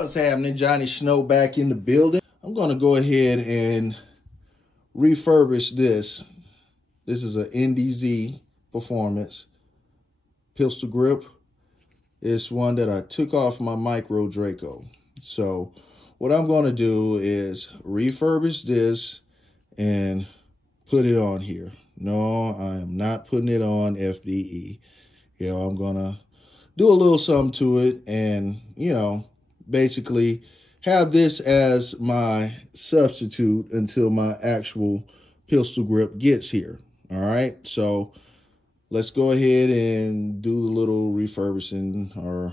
What's happening? Johnny Snow back in the building. I'm going to go ahead and refurbish this. This is an NDZ Performance pistol grip. It's one that I took off my Micro Draco. So what I'm going to do is refurbish this and put it on here. No, I am not putting it on FDE. I'm going to do a little something to it and, basically have this as my substitute until my actual pistol grip gets here. All right, so let's go ahead and do the little refurbishing or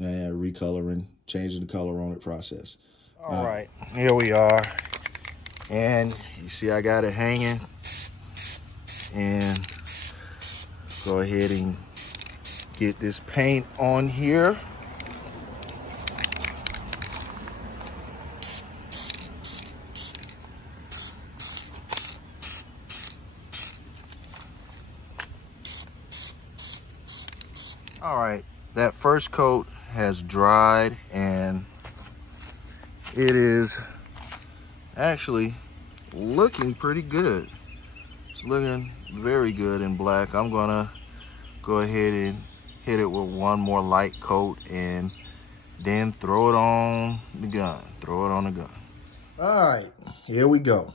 recoloring, changing the color on it process. All right, here we are. And you see I got it hanging. And go ahead and get this paint on here. All right, that first coat has dried and it is actually looking pretty good. It's looking very good in black. I'm gonna go ahead and hit it with one more light coat and then throw it on the gun. Throw it on the gun. All right, here we go.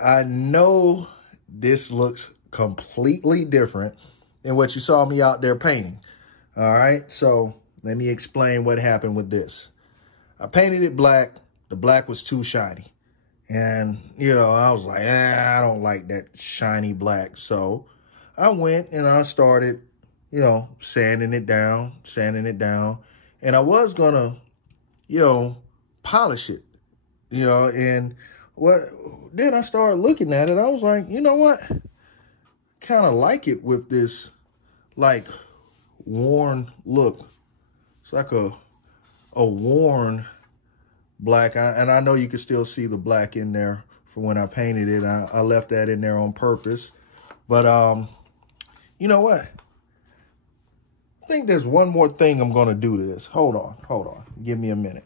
I know this looks completely different than what you saw me out there painting. All right, so let me explain what happened with this. I painted it black. The black was too shiny. And, I was like, I don't like that shiny black. So I went and I started, sanding it down. And I was going to, polish it, and then I started looking at it. I was like, you know what? Kind of like it with this like worn look. It's like a worn black. And I know you can still see the black in there from when I painted it. I left that in there on purpose. But you know what? I think there's one more thing I'm going to do to this. Hold on. Give me a minute.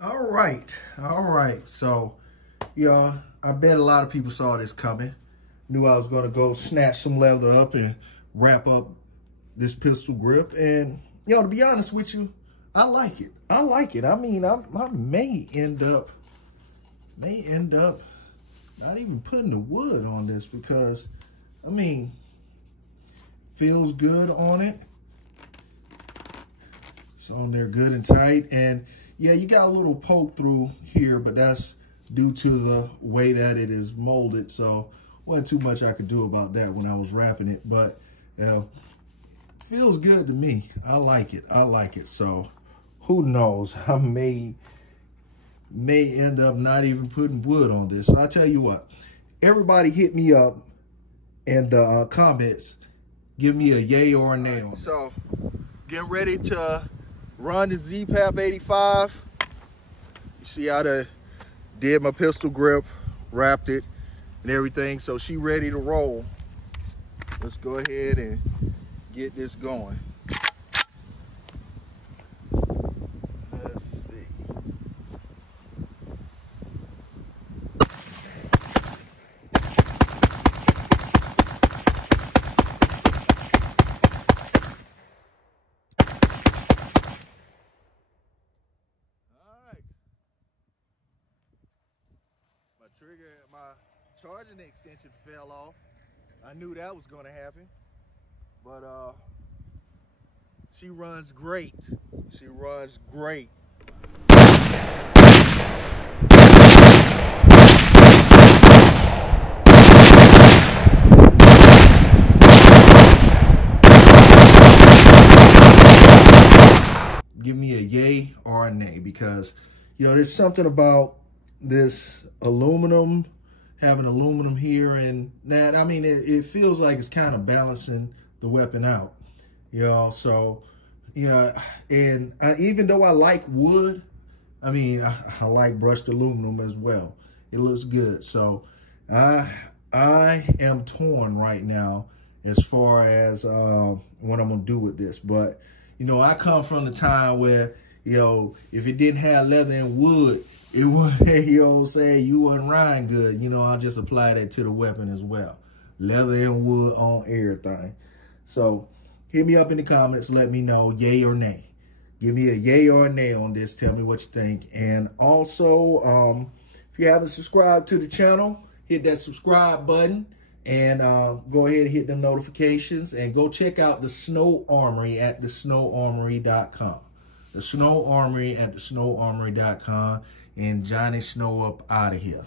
All right. So, I bet a lot of people saw this coming. Knew I was going to go snatch some leather up and wrap up this pistol grip. And, to be honest with you, I like it. I mean, I may end up not even putting the wood on this because, feels good on it. It's on there good and tight. And, yeah, you got a little poke through here, but that's due to the way that it is molded. So, wasn't too much I could do about that when I was wrapping it, but feels good to me. I like it. So who knows? I may end up not even putting wood on this. I'll tell you what. Everybody hit me up in the comments. Give me a yay or a nay. So getting ready to run the ZPAP 85. You see how I did my pistol grip, wrapped it and everything, so she ready to roll. Let's go ahead and get this going. Let's see. All right. My charging extension fell off. I knew that was going to happen, but she runs great. Give me a yay or a nay, because there's something about this aluminum, having aluminum here and that. It feels like it's kind of balancing the weapon out, so and even though I like wood, I like brushed aluminum as well. It looks good. So I am torn right now as far as what I'm gonna do with this. But You know, I come from the time where, you know, if it didn't have leather and wood, it was, you know what I'm saying, you wasn't riding good. You know, I'll just apply that to the weapon as well. Leather and wood on everything. So hit me up in the comments. Let me know, yay or nay. Give me a yay or a nay on this. Tell me what you think. And also, if you haven't subscribed to the channel, hit that subscribe button. And go ahead and hit the notifications. And go check out the Snow Armory at thesnowarmory.com. The Snow Armory at thesnowarmory.com. And Johnny Snow up out of here.